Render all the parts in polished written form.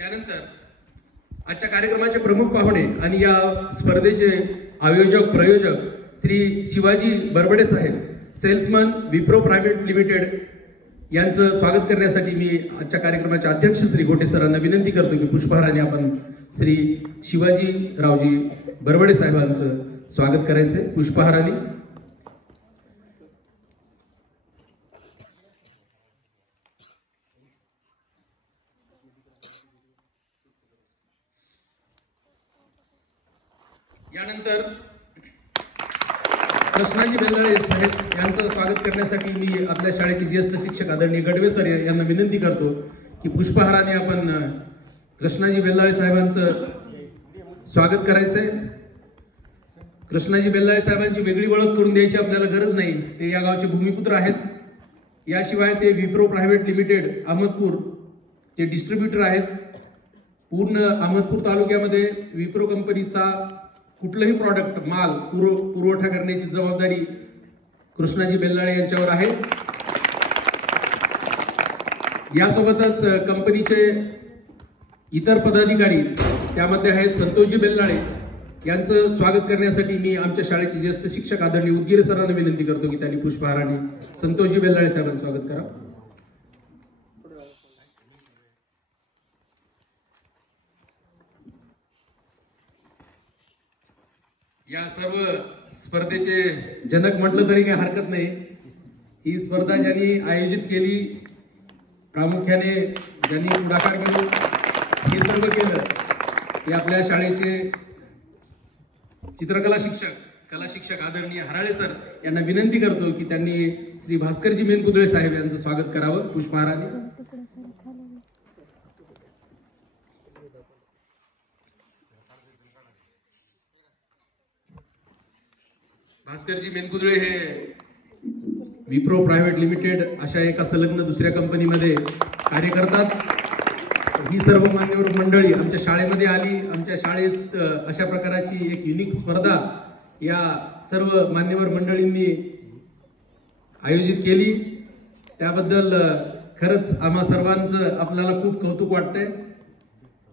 यानंतर आजच्या कार्यक्रमाचे प्रमुख पाहुणे आणि या स्पर्धेचे आयोजक प्रयोजक श्री शिवाजी बरबडे साहेब, सेल्समन विप्रो प्रायव्हेट लिमिटेड यांचं स्वागत करण्यासाठी मी आजच्या कार्यक्रमाचे अध्यक्ष श्री गोटे सरांना विनंती करतो की पुष्पहाराने आपण श्री शिवाजी रावजी बरबडे साहेबांचं स्वागत करायचंय पुष्पहाराने। यानंतर कृष्णाजी बेल्लाळे साहेब यांचं स्वागत करण्यासाठी मी आपल्या शाळेचे ज्येष्ठ शिक्षक आदरणीय गडवे सर यांना विनंती करतो की पुष्पहाराने आपण कृष्णाजी बेल्लाळे साहेबांचं स्वागत करायचंय। कृष्णाजी बेल्लाळे साहेबांची वेगळी ओळख करून द्यायची आपल्याला गरज नाही, ते या गावचे भूमिपुत्र आहेत। याशिवाय ते विप्रो प्रायव्हेट लिमिटेड अहमदपूर चे डिस्ट्रीब्युटर आहेत। पूर्ण अहमदपूर तालुक्यामध्ये विप्रो कंपनीचा कुठलंही प्रॉडक्ट माल पुरवठा करण्याची जबाबदारी कृष्णाजी बेल्लाळे यांच्यावर आहे। यासोबतच कंपनीचे इतर पदाधिकारी त्यामध्ये आहेत संतोषजी बेल्लाळे यांचं स्वागत करण्यासाठी मी आमच्या शाळेचे ज्येष्ठ शिक्षक आदरणीय उदगीरे सरांना विनंती करतो की त्यांनी पुष्पहाराने संतोषजी बेल्लाळे साहेबांचं स्वागत करा। या सर्व स्पर्धेचे जनक म्हटलं तरी काही हरकत नाही। ही स्पर्धा ज्यांनी आयोजित केली, प्रामुख्याने ज्यांनी पुढाकार घेऊन हे सर्व केलं ते आपल्या शाळेचे चित्रकला कला शिक्षक आदरणीय हराळे सर यांना विनंती करतो की त्यांनी श्री भास्करजी मेनकुदळे साहेब यांचं स्वागत करावं पुष्पहाराने। भास्करजी मेनकुदळे हे विप्रो प्रायव्हेट लिमिटेड अशा एका संलग्न दुसऱ्या कंपनीमध्ये कार्य करतात। ही सर्व मान्यवर मंडळी आमच्या शाळेमध्ये आली। आमच्या शाळेत अशा प्रकारची एक युनिक स्पर्धा या सर्व मान्यवर मंडळींनी आयोजित केली, त्याबद्दल खरंच आम्हा सर्वांचं आपल्याला खूप कौतुक वाटतंय।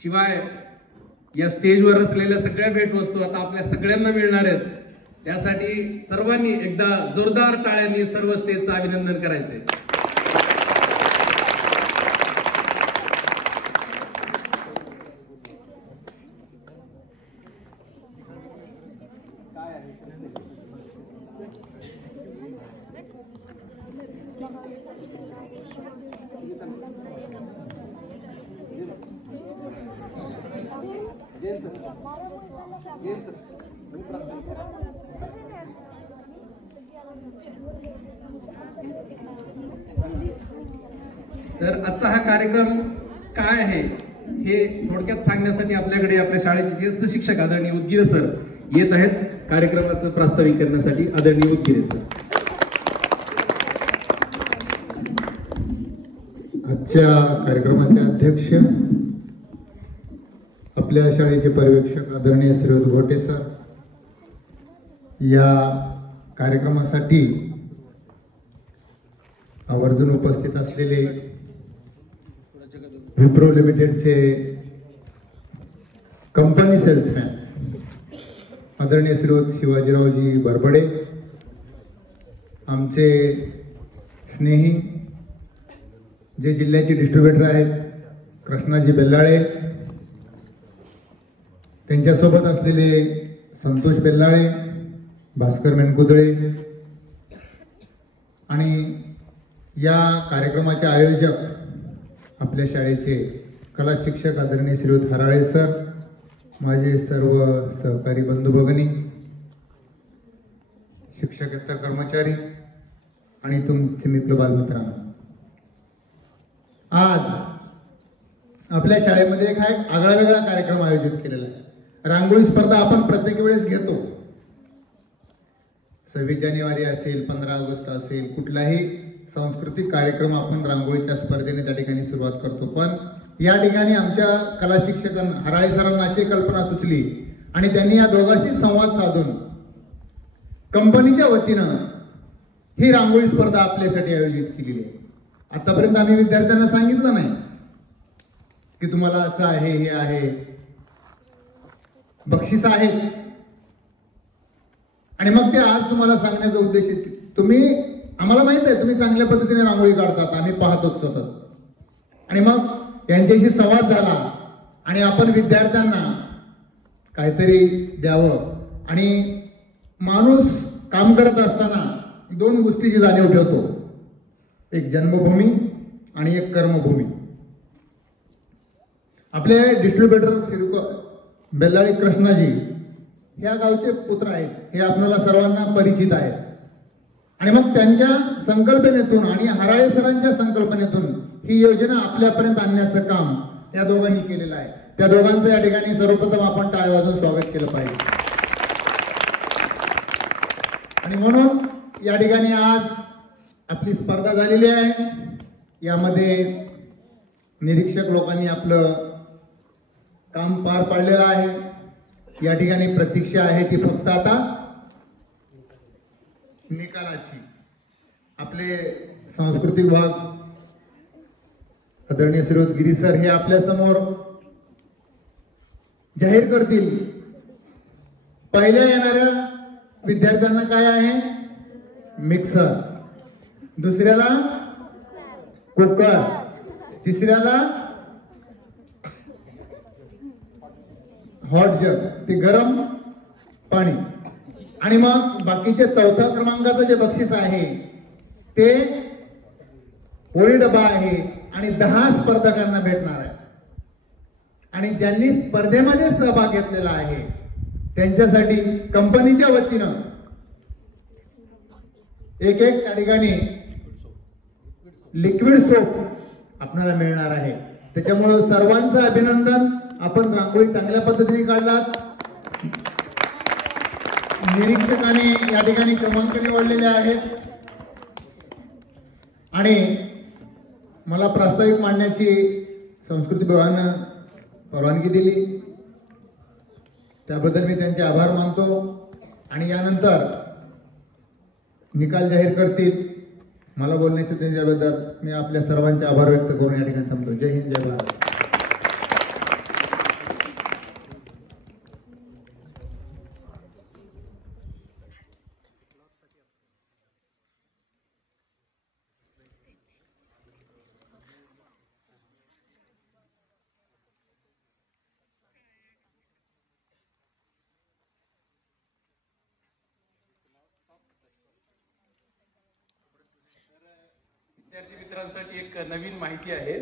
शिवाय या स्टेजवर असलेल्या सगळ्या भेटवस्तू आता आपल्या सगळ्यांना मिळणार आहेत, त्यासाठी सर्वांनी एकदा जोरदार टाळ्यांनी सर्व स्टेजचं अभिनंदन करायचंय। तर आजचा हा कार्यक्रम काय आहे हे थोडक्यात सांगण्यासाठी आपल्याकडे आपल्या शाळेचे ज्येष्ठ शिक्षक आदरणीय उदगीरे सर येत आहेत। कार्यक्रमाचं प्रास्ताविक करण्यासाठी आदरणीय उदगीरे सर। आजच्या कार्यक्रमाचे अध्यक्ष आपल्या शाळेचे पर्यवेक्षक आदरणीय श्री गोटे सर, या कार्यक्रमासाठी आवर्जून उपस्थित असलेले विप्रो लिमिटेडचे कंपनी सेल्समॅन आदरणीय श्री शिवाजीरावजी बरबडे, आमचे स्नेही जे जिल्ह्याचे डिस्ट्रीब्युटर आहेत कृष्णाजी बेल्लाळे, त्यांच्यासोबत असलेले संतोष बेल्लाळे, भास्कर मेनकुदळे आणि या कार्यक्रमाचे आयोजक आपल्या शाळेचे कला शिक्षक आदरणीय श्री हराळे सर, माझे सर्व सहकारी बंधू भगिनी, शिक्षकेतर कर्मचारी आणि तुमचे मित्र बालमित्रांनो, आज आपल्या शाळेमध्ये एक आगळा वेगळा कार्यक्रम आयोजित केलेला आहे। रांगोळी स्पर्धा आपण प्रत्येक वेळेस घेतो, 26 जानेवारी असेल, 15 ऑगस्ट असेल, कुठलाही सांस्कृतिक कार्यक्रम आपण रांगोळीच्या स्पर्धेने त्या ठिकाणी सुरुवात करतो। पण या ठिकाणी आमच्या कला शिक्षकांना हराळे सरांना अशी कल्पना सुचली आणि त्यांनी या दोघांशी संवाद साधून कंपनीच्या वतीनं ही रांगोळी स्पर्धा आपल्यासाठी आयोजित केलेली आहे। आतापर्यंत आम्ही विद्यार्थ्यांना सांगितलं नाही, की तुम्हाला असं आहे, हे आहे, बक्षीस आहेत. आणि मग ते आज तुम्हाला सांगण्याचा उद्देश आहे. तुम्ही, आम्हाला माहित आहे तुम्ही चांगल्या पद्धतीने रांगोळी काढतात, आम्ही पाहतो सतत. आणि मग यांच्याशी संवाद झाला आणि आपण विद्यार्थ्यांना काहीतरी द्यावं. आणि माणूस काम करत असताना दोन गोष्टीची जाणीव ठेवतो, एक जन्मभूमी आणि एक कर्मभूमी. आपले डिस्ट्रीब्युटर बेल्लाळी कृष्णाजी या गावचे पुत्र आहेत, हे आपल्याला सर्वांना परिचित आहेत. आणि मग त्यांच्या संकल्पनेतून आणि हराळे सरांच्या संकल्पनेतून ही योजना आपल्यापर्यंत आणण्याचं काम या दोघांनी केलेलं आहे. त्या दोघांचं या ठिकाणी सर्वप्रथम आपण टाळ्या वाजवून स्वागत केलं पाहिजे. आणि म्हणून या ठिकाणी आज आपली स्पर्धा झालेली आहे. यामध्ये निरीक्षक लोकांनी आपलं काम पार पाडलेलं आहे. या ठिकाणी प्रतीक्षा आहे ती फक्त आता निकालाची. आपले सांस्कृतिक विभाग आदरणीय श्रीयुत गिरी सर हे आपल्या समोर जाहीर करतील. पहिल्या येणाऱ्या विद्यार्थ्यांना काय आहे, मिक्सर, दुसऱ्याला कुकर, तिसऱ्याला हॉट जग, ते गरम पाणी. आणि मग बाकीचे चौथ्या क्रमांकाचं जे बक्षीस आहे ते पोळी डबा आहे आणि 10 स्पर्धकांना भेटणार आहे. आणि ज्यांनी स्पर्धेमध्ये सहभाग घेतलेला आहे त्यांच्यासाठी कंपनीच्या वतीनं एक त्या ठिकाणी लिक्विड सोप आपल्याला मिळणार आहे. त्याच्यामुळे सर्वांचं अभिनंदन. आपण रांगोळी चांगल्या पद्धतीने काढलात. निरीक्षकाने या ठिकाणी क्रमांक निवडलेले आहेत. आणि मला प्रास्ताविक मांडण्याची संस्कृती विभागानं परवानगी दिली, त्याबद्दल मी त्यांचे आभार मानतो. आणि यानंतर निकाल जाहीर करतील. मला बोलण्याचे त्यांच्याबद्दल मी आपल्या सर्वांचे आभार व्यक्त करून या ठिकाणी थांबतो. जय हिंद, जय भारत. विद्यार्थी मित्रांसाठी एक नवीन माहिती आहे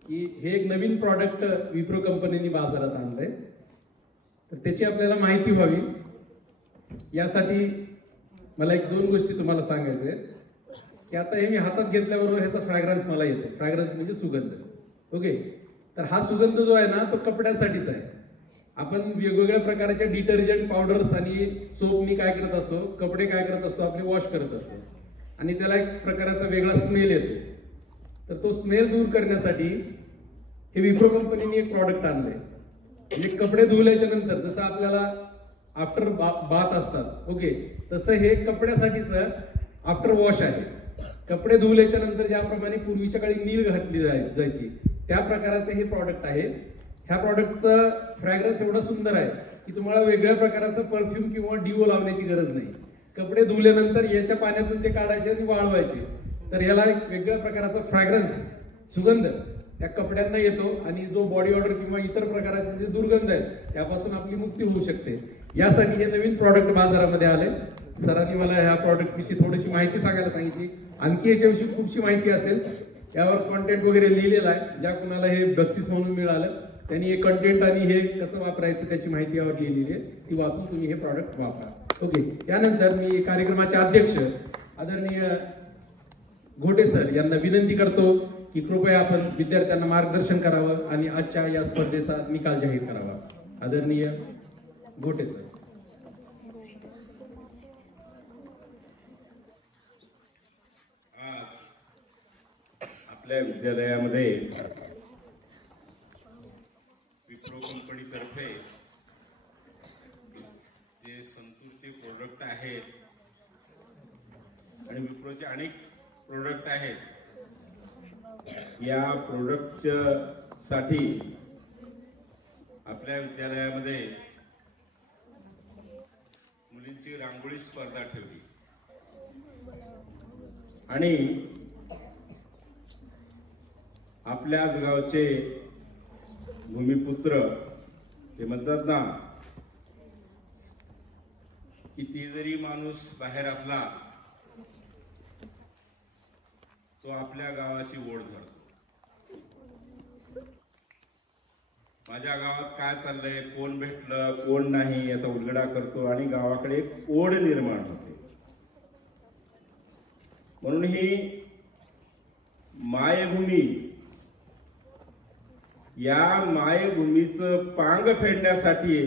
की हे एक नवीन प्रॉडक्ट विप्रो कंपनीने बाजारात आणलंय. तर त्याची आपल्याला माहिती व्हावी यासाठी मला एक दोन गोष्टी तुम्हाला सांगायचं आहे की आता हे मी हातात घेतल्याबरोबर ह्याचा फ्रॅग्रन्स मला येतो. फ्रॅग्रन्स म्हणजे सुगंध. ओके, तर हा सुगंध जो आहे ना तो कपड्यांसाठीच आहे. आपण वेगवेगळ्या प्रकारच्या डिटर्जंट पावडर्स आणि सोपनी काय करत असतो, कपडे काय करत असतो, आपले वॉश करत असतो आणि त्याला एक प्रकारचा वेगळा स्मेल येतो. तर तो स्मेल दूर करण्यासाठी हे विप्रो कंपनीने एक प्रॉडक्ट आणलंय. म्हणजे कपडे धुवल्याच्या नंतर जसं आपल्याला आफ्टर बाथ असतात, ओके, तसं हे कपड्यासाठीच आफ्टर वॉश आहे. कपडे धुवल्याच्या नंतर ज्याप्रमाणे पूर्वीच्या काळी नील घातली जायची त्या प्रकाराचे हे प्रॉडक्ट आहे. ह्या प्रॉडक्टचं फ्रॅग्रन्स एवढं सुंदर आहे की तुम्हाला वेगळ्या प्रकारचं परफ्यूम किंवा डिओ लावण्याची गरज नाही. कपडे धुल्यानंतर याच्या पाण्यातून ते काढायचे आणि वाळवायचे, तर याला एक वेगळ्या प्रकारचा फ्रॅग्रन्स सुगंध त्या कपड्यांना येतो आणि जो बॉडी ऑर्डर किंवा इतर प्रकारचे जे दुर्गंध आहेत त्यापासून आपली मुक्ती होऊ शकते. यासाठी हे नवीन प्रॉडक्ट बाजारामध्ये आले. सरांनी मला ह्या प्रॉडक्ट विषयी थोडीशी माहिती सांगायला सांगितली. आणखी याच्याविषयी खूपशी माहिती असेल, यावर कॉन्टेंट वगैरे लिहिलेला आहे. ज्या कुणाला हे बक्षीस म्हणून मिळालं त्यांनी हे कंटेंट आणि हे कसं वापरायचं त्याची माहिती यावर लिहिलेली आहे, ती वाचून तुम्ही हे प्रॉडक्ट वापरा. ओके, त्यानंतर मी कार्यक्रमाचे अध्यक्ष आदरणीय घोटे सर यांना विनंती करतो की कृपया आपण विद्यार्थ्यांना मार्गदर्शन करावं आणि आजच्या या स्पर्धेचा निकाल जाहीर करावा. आदरणीय घोटे सर. आपल्या विद्यालयामध्ये विप्रो कंपनीतर्फे जे संतूरचे प्रोडक्ट आहेत आणि विप्रोचे अनेक प्रोडक्ट आहेत, या प्रोडक्टचं साठी आपल्या विद्यालयामध्ये मुलींची रांगोळी स्पर्धा ठेवली आणि आपल्याच गावचे भूमिपुत्र ते म्हणतात ना, किती जरी माणूस बाहेर असला तो आपल्या गावाची ओढ धरतो. माझ्या गावात काय चाललंय, कोण भेटलं कोण नाही याचा उलगडा करतो आणि गावाकडे एक ओढ निर्माण होते. म्हणून ही मायभूमी, या मायभूमीचं पांग फेडण्यासाठी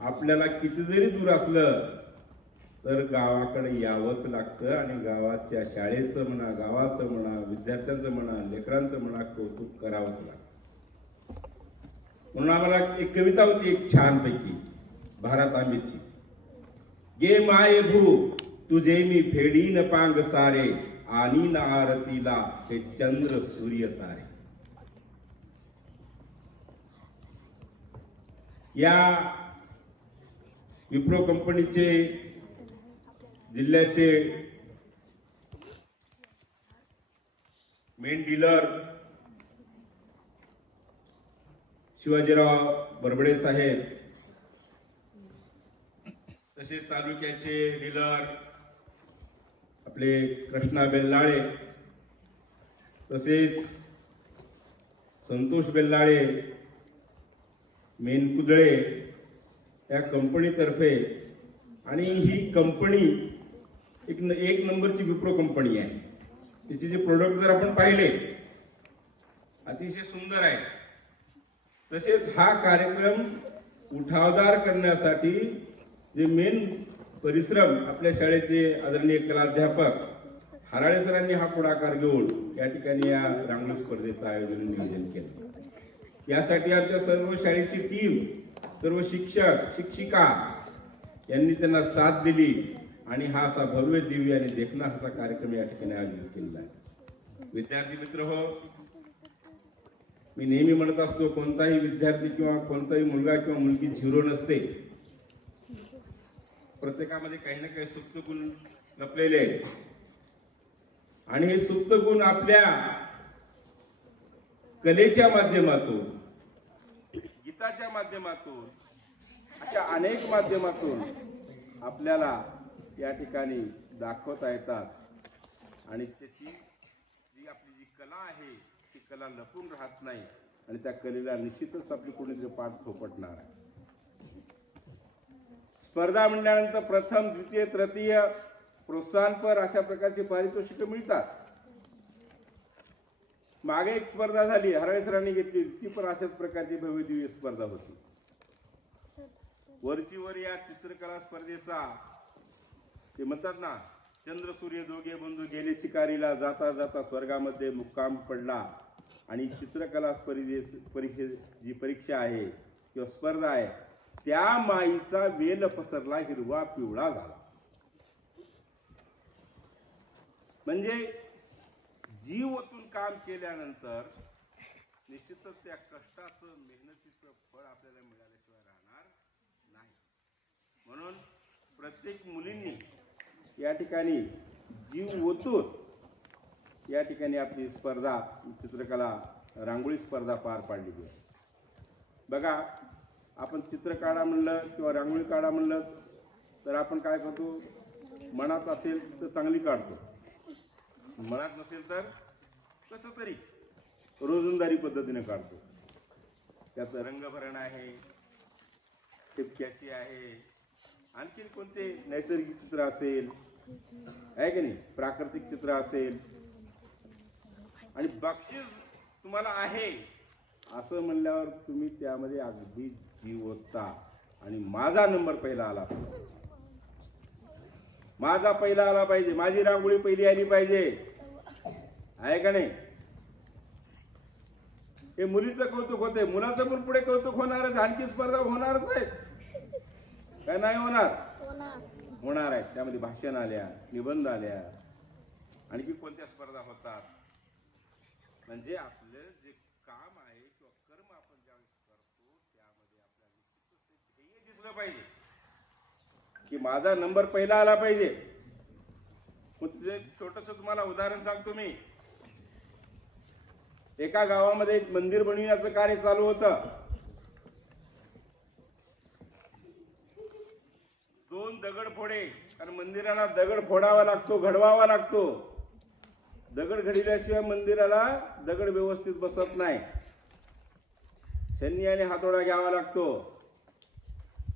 आपल्याला किती जरी दूर असलं तर गावाकडे यावंच लागतं आणि गावाच्या शाळेचं म्हणा, गावाचं म्हणा, विद्यार्थ्यांचं म्हणा, लेकरांचं म्हणा कौतुक करावंच लागतं. म्हणून आम्हाला एक कविता होती एक छानपैकी भारत आंबेची, गे माये भू तुझे मी फेडीन पांग सारे, आणि न आरतीला हे चंद्र सूर्य तारे. या विप्रो कंपनीचे जिल्ह्याचे मेन डीलर शिवाजीराव बरबडे साहेब, तसेच तालुक्याचे डीलर आपले कृष्णा बेल्लाळे, तसेच संतोष बेल्लाळे, मेनकुदळे या कंपनीतर्फे, आणि ही कंपनी एक नंबरची विप्रो कंपनी आहे. तिचे जे प्रोडक्ट जर आपण पाहिले अतिशय सुंदर आहे. तसेच हा कार्यक्रम उठावदार करण्यासाठी जे मेन परिश्रम आपल्या शाळेचे आदरणीय कलाध्यापक हराळे सरांनी हा पुढाकार घेऊन या ठिकाणी या रांगोळी स्पर्धेचं आयोजन नियोजन केलं. यासाठी आमच्या सर्व शाळेची टीम, सर्व शिक्षक शिक्षिका यांनी त्यांना साथ दिली आणि हा असा भव्य दिव्य आणि देखणा असा कार्यक्रम या ठिकाणी आयोजित केलेला आहे. विद्यार्थी मित्र हो, मी नेहमी म्हणत असतो, कोणताही विद्यार्थी किंवा कोणताही मुलगा किंवा मुलगी झिरो नसते. प्रत्येकामध्ये काही ना काही सुप्त गुण लपलेले आहेत आणि हे सुप्त गुण आपल्या कलेच्या माध्यमातून, गीताच्या माध्यमातून, अशा अनेक माध्यमातून आपल्याला या ठिकाणी दाखवता येतात आणि त्याची जी आपली जी कला आहे ती कला लपून राहत नाही आणि त्या कलेला निश्चितच आपली कोणीतरी पाठ थोपटणार आहे. स्पर्धा म्हणल्यानंतर प्रथम, द्वितीय, तृतीय प्रोत्साहनपर अशा प्रकारची पारितोषिकं मिळतात. मागे एक स्पर्धा झाली, हराळे सरांनी घेतली, ती पण अशाच प्रकारची भव्य दिव्य स्पर्धा होती. वरची वर या चित्रकला स्पर्धेचा ते म्हणतात ना, चंद्र सूर्य दोघे बंधू गेले शिकारीला, जाता जाता स्वर्गामध्ये मुक्काम पडला. आणि चित्रकला परिषद जी परीक्षा आहे किंवा स्पर्धा आहे त्या माईचा वेल पसरला, हिरवा पिवळा झाला. म्हणजे जीव ओतून काम केल्यानंतर निश्चितच त्या कष्टाचं, मेहनतीचं फळ आपल्याला मिळाल्याशिवाय राहणार नाही. म्हणून प्रत्येक मुलींनी या ठिकाणी जीव ओतून या ठिकाणी आपली स्पर्धा, चित्रकला रांगोळी स्पर्धा पार पाडलेली आहे. बघा, आपण चित्र काढा म्हणलं किंवा रांगोळी काढा म्हणलं तर आपण काय करतो, मनात असेल तर चांगली काढतो, मनात नसेल तर कसं तरी रोजंदारी पद्धतीने काढतो. त्यात रंगभरण आहे, टिपक्याची आहे, आणखी कोणते नैसर्गिक चित्र असेल आहे की नाही, प्राकृतिक चित्र असेल, आणि बक्षीस तुम्हाला आहे असं म्हणल्यावर तुम्ही त्यामध्ये अगदी जीव ओतता आणि माझा नंबर पहिला आला पाहिजे, माझा पहिला आला पाहिजे, माझी रांगोळी पहिली आली पाहिजे, आहे का नाही. हे मुलीचं कौतुक होते, मुलाचं पण पुढे कौतुक होणारच, आणखी स्पर्धा होणारच आहे, काय नाही होणार, होणार आहे. त्यामध्ये भाषण आल्या, निबंध आल्या, आणखी कोणत्या स्पर्धा होतात. म्हणजे आपलं जे काम आहे किंवा दिसलं पाहिजे की माझा नंबर पहिला आला पाहिजे. छोटस तुम्हाला उदाहरण सांगतो मी. एका गावामध्ये एक मंदिर बनविण्याचं कार्य चालू होतं. 2 दगडफोडे, कारण मंदिराला दगड फोडावा लागतो, घडवावा लागतो. दगड घडल्याशिवाय मंदिराला दगड व्यवस्थित बसत नाही. छन्नी आणि हातोडा घ्यावा लागतो.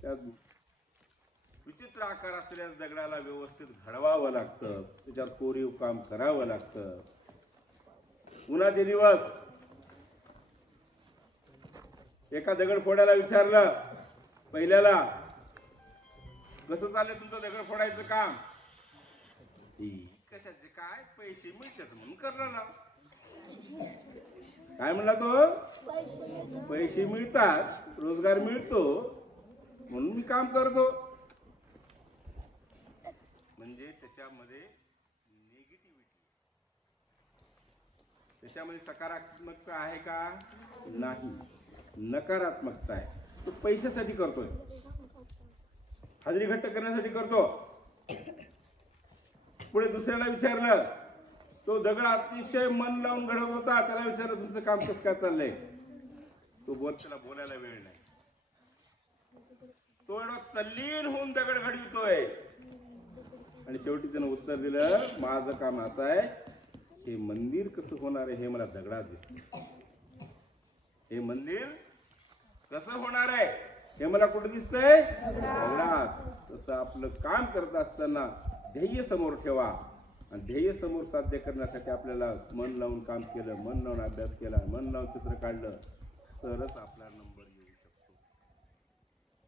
त्या विचित्र आकार असलेल्या दगडाला व्यवस्थित घडवावं लागतं, त्याच्यावर कोरीव काम करावं लागतं. उन्हाचे दिवस. एका दगडफोड्याला विचारलं पहिल्याला, कसं चाललंय तुमचं दगड फोडायचं काम? कशाचे काय, पैसे मिळतात म्हणून करणार ना. काय म्हणला तो? पैसे मिळतात, रोजगार मिळतो म्हणून मी काम करतो. म्हणजे त्याच्यामध्ये निगेटिव्हिटी, त्याच्यामध्ये सकारात्मकता आहे का? नाही, नकारात्मकता आहे. तो पैशासाठी करतोय, हाजरी घट्ट करण्यासाठी करतो. पुढे दुसऱ्याला विचारलं, तो दगड अतिशय मन लावून घडवत होता, त्याला विचारलं तुमचं काम कसं काय चाललंय? तो त्याला बोलायला वेळ नाही. तो एवढा तल्लीन होऊन दगड घडवितोय. आणि शेवटी त्यानं उत्तर दिलं, माझं काम असं आहे, हे मंदिर कसं होणार आहे हे मला दगडात दिसतं. हे मंदिर कसं होणार आहे हे मला कुठं दिसतंय? दगडात. तसं आपलं काम करत असताना ध्येय समोर ठेवा, आणि ध्येय समोर साध्य करण्यासाठी आपल्याला मन लावून काम केलं, मन लावून अभ्यास केला, मन लावून चित्र काढलं, तरच आपला नंबर येऊ शकतो.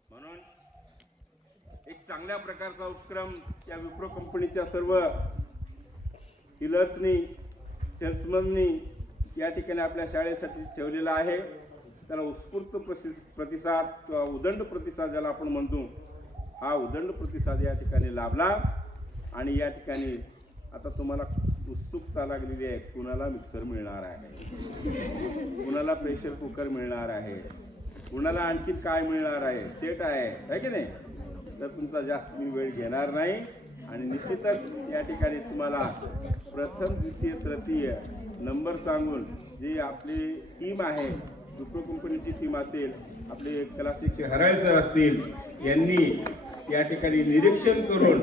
म्हणून एक चांगल्या प्रकारचा उपक्रम या विप्रो कंपनीच्या सर्व डीलर्सनी, सेल्समननी या ठिकाणी आपल्या शाळेसाठी ठेवलेला आहे. त्याला उत्स्फूर्त प्रतिसाद किंवा उदंड प्रतिसाद ज्याला आपण म्हणतो, हा उदंड प्रतिसाद या ठिकाणी लाभला. आणि या ठिकाणी आता तुम्हाला उत्सुकता लागलेली आहे, कुणाला मिक्सर मिळणार आहे, कुणाला प्रेशर कुकर मिळणार आहे, कुणाला आणखी काय मिळणार आहे, सेट आहे की नाही. तर तुमचा जास्त मी वेळ घेणार नाही, आणि निश्चितच या ठिकाणी तुम्हाला प्रथम, द्वितीय, तृतीय नंबर सांगून जी आपली टीम आहे, विप्रो कंपनीची टीम असेल, आपले कला शिक्षक हराळे सर असतील, यांनी या ठिकाणी निरीक्षण करून